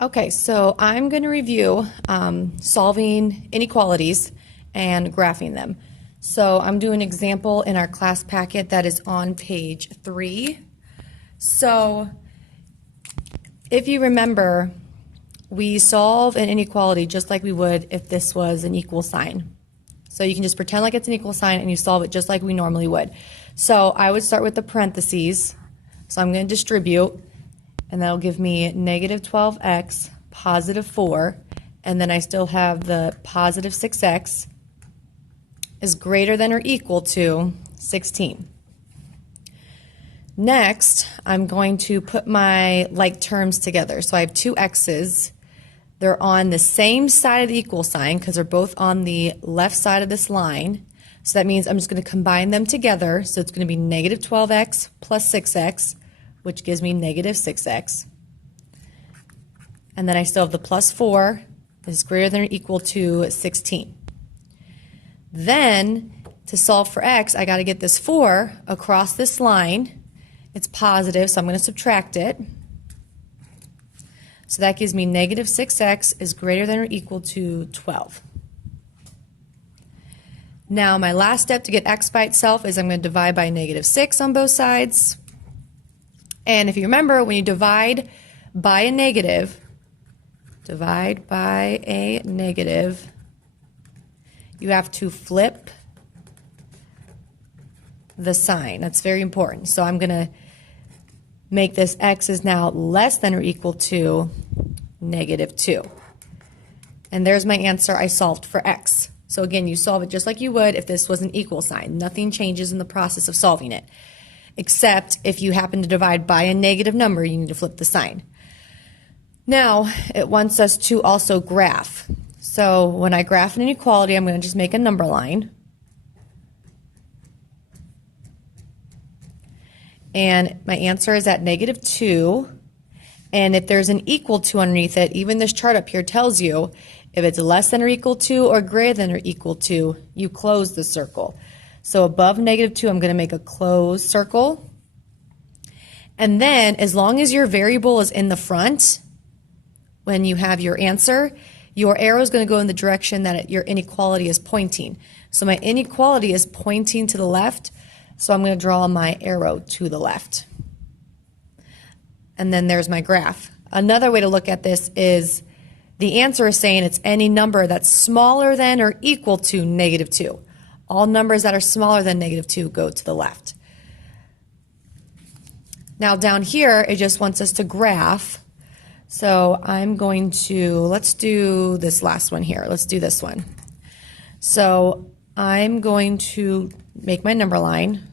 Okay, so I'm going to review solving inequalities and graphing them. So I'm doing an example in our class packet that is on page 3. So if you remember, we solve an inequality just like we would if this was an equal sign. So you can just pretend like it's an equal sign and you solve it just like we normally would. So I would start with the parentheses. So I'm going to distribute, and that'll give me negative 12x, positive 4, and then I still have the positive 6x is greater than or equal to 16. Next, I'm going to put my like terms together. So I have two x's. They're on the same side of the equal sign because they're both on the left side of this line. So that means I'm just going to combine them together. So it's going to be negative 12x plus 6x, which gives me negative 6x. And then I still have the plus 4 is greater than or equal to 16. Then, to solve for x, I got to get this 4 across this line. It's positive, so I'm going to subtract it. So that gives me negative 6x is greater than or equal to 12. Now, my last step to get x by itself is I'm going to divide by negative 6 on both sides. And if you remember, when you divide by a negative, you have to flip the sign. That's very important. So I'm going to make this x is now less than or equal to negative 2. And there's my answer. I solved for x. So again, you solve it just like you would if this was an equal sign. Nothing changes in the process of solving it, except if you happen to divide by a negative number, you need to flip the sign. Now, it wants us to also graph. So when I graph an inequality, I'm going to just make a number line. And my answer is at negative 2. And if there's an equal to underneath it, even this chart up here tells you if it's less than or equal to or greater than or equal to, you close the circle. So above negative 2, I'm going to make a closed circle. And then as long as your variable is in the front, when you have your answer, your arrow is going to go in the direction that your inequality is pointing. So my inequality is pointing to the left, so I'm going to draw my arrow to the left. And then there's my graph. Another way to look at this is the answer is saying it's any number that's smaller than or equal to negative 2. All numbers that are smaller than negative 2 go to the left. Now down here, it just wants us to graph. So I'm going to, let's do this last one here. Let's do this one. So I'm going to make my number line.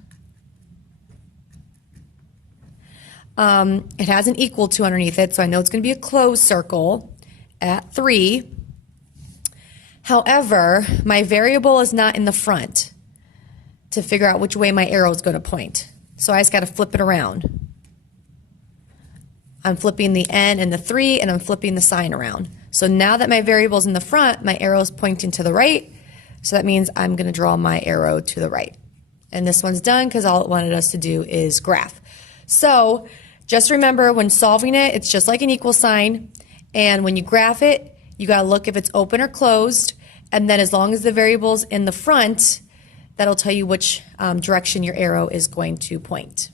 It has an equal to underneath it, so I know it's going to be a closed circle at 3. However, my variable is not in the front to figure out which way my arrow is going to point. So I just got to flip it around. I'm flipping the n and the 3, and I'm flipping the sign around. So now that my variable is in the front, my arrow is pointing to the right. So that means I'm going to draw my arrow to the right. And this one's done because all it wanted us to do is graph. So just remember, when solving it, it's just like an equal sign. And when you graph it, you got to look if it's open or closed. And then as long as the variable's in the front, that'll tell you which direction your arrow is going to point.